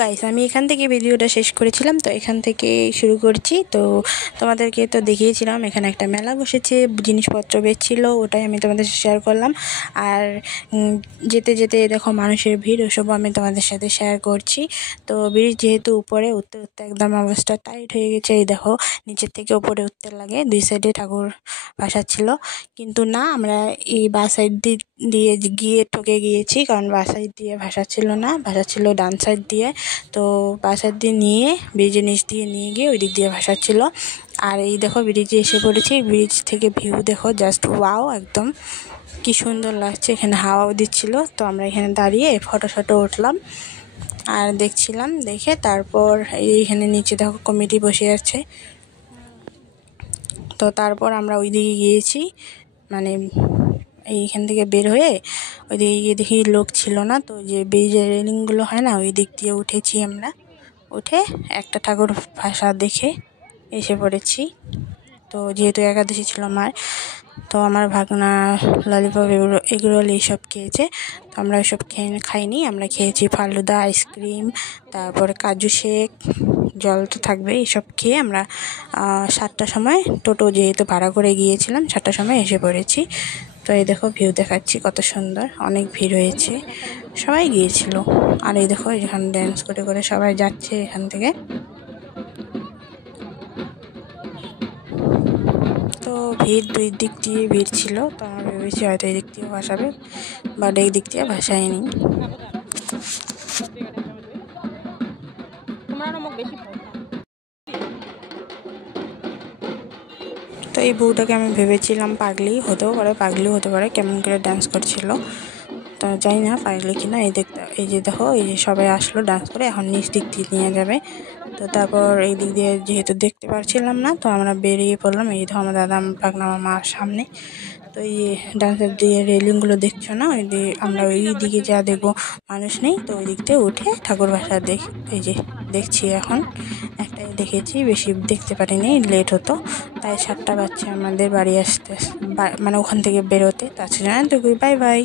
Guys, আমি এখান থেকে ভিডিওটা শেষ করেছিলাম, তো এখান থেকে শুরু করছি। তো তোমাদেরকে তো দেখিয়েছিলাম এখানে একটা মেলা বসেছে, জিনিসপত্র বেচছিল, ওটাই আমি তোমাদের সাথে শেয়ার করলাম। আর যেতে যেতে দেখো মানুষের ভিড়, ওসব আমি তোমাদের সাথে শেয়ার করছি। তো ব্রিজ যেহেতু উপরে, উঠতে উঠতে একদম অবস্থা টাইট হয়ে গেছে। এই দেখো নিচের থেকে উপরে উঠতে লাগে, দুই সাইডে ঠাকুর ভাসাচ্ছিল, কিন্তু না, আমরা এই বাঁ সাইড দিয়ে গিয়ে ঠকে গিয়েছি, কারণ বাঁ সাইড দিয়ে ভাসাচ্ছিল না, ভাসাচ্ছিল ডান সাইড দিয়ে। তো বাঁ সাইড দিয়ে নিয়ে ব্রিজের নিচ দিয়ে নিয়ে গিয়ে ওই দিক দিয়ে ভাসাচ্ছিল। আর এই দেখো ব্রিজে এসে পড়েছি, ব্রিজ থেকে ভিউ দেখো, জাস্ট ওয়াও, একদম কি সুন্দর লাগছে। এখানে হাওয়াও দিচ্ছিল, তো আমরা এখানে দাঁড়িয়ে ফটো উঠলাম আর দেখছিলাম। দেখে তারপর এইখানে নিচে দেখো কমিটি বসে আছে। তো তারপর আমরা ওই দিকে গিয়েছি, মানে এইখান থেকে বের হয়ে ওই দিকে গিয়ে দেখি লোক ছিল না। তো যে ব্রিজের রেলিংগুলো হয় না, ওই দিক দিয়ে উঠেছি আমরা। উঠে একটা ঠাকুর ভাসা দেখে এসে পড়েছি। তো যেহেতু একাদশী ছিল আমার, তো আমার ভাগনা ললিপপ এগরোল এইসব খেয়েছে, তো আমরা ওইসব খাইনি। আমরা খেয়েছি ফালুদা, আইসক্রিম, তারপর কাজু শেক, জল তো থাকবে। এইসব খেয়ে আমরা 7টার সময়, টোটো যেহেতু ভাড়া করে গিয়েছিলাম, 7টার সময় এসে পড়েছি। তো এই দেখো ভিউ দেখাচ্ছি, কত সুন্দর, অনেক ভিড় হয়েছে, সবাই গিয়েছিল। আর এই দেখো এখানে ড্যান্স করে করে সবাই যাচ্ছে এখান থেকে। তো ভিড় দুই দিক দিয়ে ভিড় ছিল, তো আমরা ভেবেছি হয়তো এই দিক দিয়ে ভাসাবে, বাট এই দিক দিয়ে ভাসায়নি। তো এই বউটাকে আমি ভেবেছিলাম পাগলি, হতেও পারে, কেমন করে ডান্স করছিল। তো জানি না পাগলি কিনা। এই যে দেখো, এই যে সবাই আসলো ডান্স করে, এখন নিচ দিক দিয়ে নিয়ে যাবে। তো তারপর এই দিক দিয়ে যেহেতু দেখতে পারছিলাম না, তো আমরা বেরিয়ে পড়লাম। এই দেখো আমার দাদা, ভাগনা, আমার মার সামনে। তো এই ডান্সের দিয়ে রেলিংগুলো দেখছো না, আমরা ওই দিকে যা দেখবো মানুষ নেই, তো ওই দিক দিয়ে উঠে ঠাকুর ভাষা এই যে দেখছি। এখন একটাই দেখেছি, বেশি দেখতে পারিনি, লেট হতো, তাই 7টা বাজছে আমাদের বাড়ি আসতে, মানে ওখান থেকে বেরোতে। তাছাড়া তো বাই বাই।